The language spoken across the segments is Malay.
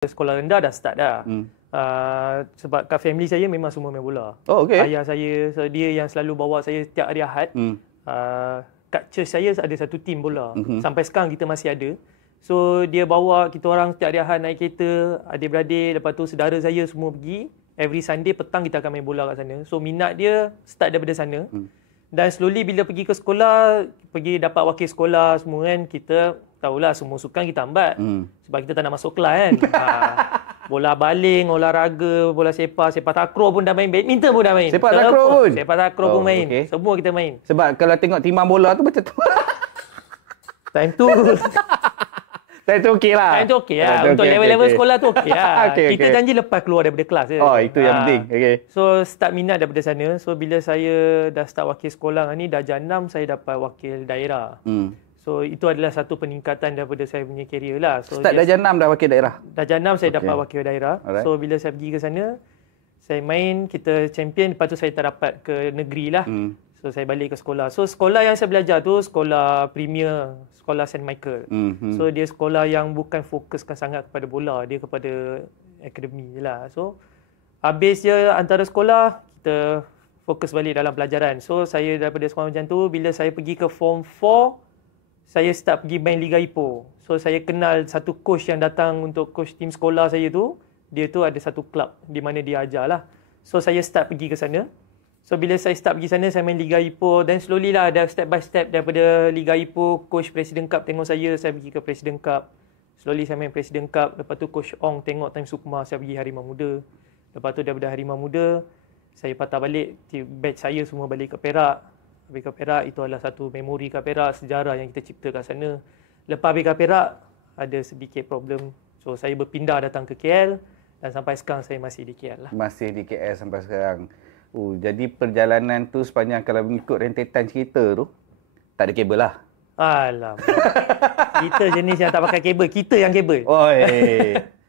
Sekolah rendah dah start dah. Sebab kat family saya memang semua main bola. Oh, okey. Ayah saya, dia yang selalu bawa saya setiap hari Ahad. Kat church saya ada satu tim bola. Sampai sekarang kita masih ada. So dia bawa kita orang setiap hari Ahad naik kereta, adik-beradik, lepas tu saudara saya semua pergi. Every Sunday petang kita akan main bola kat sana. So minat dia start daripada sana. Dan slowly bila pergi ke sekolah, pergi dapat wakil sekolah semua kan, kita tahulah semua sukan kita ambat. Sebab kita tak nak masuk kelas kan. Bola baling, olahraga, bola sepak takraw pun dah main, badminton pun dah main. Sepak takraw pun? Sepak takraw pun main. Okay. Semua kita main. Sebab kalau tengok timbang bola tu macam tu. Time tu Time tu okey lah. Time tu okey lah. Untuk level-level sekolah tu okey lah. Kita janji lepas keluar daripada kelas je. Oh, itu yang penting. Okay. So start minat daripada sana. So bila saya dah start wakil sekolah ni, darjah 6 saya dapat wakil daerah. So itu adalah satu peningkatan daripada saya punya career lah. So start darjah 6 dah wakil daerah? Darjah 6 saya dapat wakil daerah. Alright. So bila saya pergi ke sana, saya main, kita champion, lepas tu saya tak dapat ke negeri lah. So saya balik ke sekolah. So sekolah yang saya belajar tu sekolah premier, sekolah St. Michael. So dia sekolah yang bukan fokuskan sangat kepada bola, dia kepada akademi je lah. So habis je antara sekolah, kita fokus balik dalam pelajaran. So saya daripada sekolah macam tu, bila saya pergi ke Form 4, saya start pergi main Liga Ipoh. So saya kenal satu coach yang datang untuk coach tim sekolah saya tu. Dia tu ada satu club di mana dia ajar lah. So saya start pergi ke sana. So bila saya start pergi sana, saya main Liga Ipoh. Dan slowly lah, dah step by step daripada Liga Ipoh, coach President Cup tengok saya pergi ke President Cup. Slowly saya main President Cup. Lepas tu coach Ong tengok Time Sukma, saya pergi Harimau Muda. Lepas tu daripada Harimau Muda, saya patah balik, batch saya semua balik ke Perak. Habis ke Perak, itu adalah satu memori kat Perak, sejarah yang kita cipta kat sana. Lepas habis kat Perak, ada sedikit problem. So saya berpindah datang ke KL dan sampai sekarang saya masih di KL lah. Masih di KL sampai sekarang. Jadi perjalanan tu sepanjang kalau mengikut rentetan cerita tu, tak ada kabel lah? Alamak. Kita jenis yang tak pakai kabel. Kita yang kabel.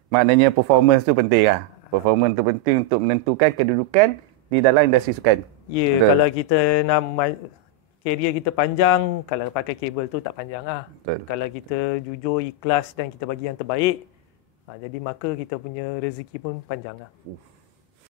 Maknanya performance tu penting lah. Performance tu penting untuk menentukan kedudukan di dalam industri sukan. Ya, kalau kita nak karier kita panjang, kalau pakai kabel tu tak panjang lah. Betul. Kalau kita jujur, ikhlas dan kita bagi yang terbaik, jadi maka kita punya rezeki pun panjang lah.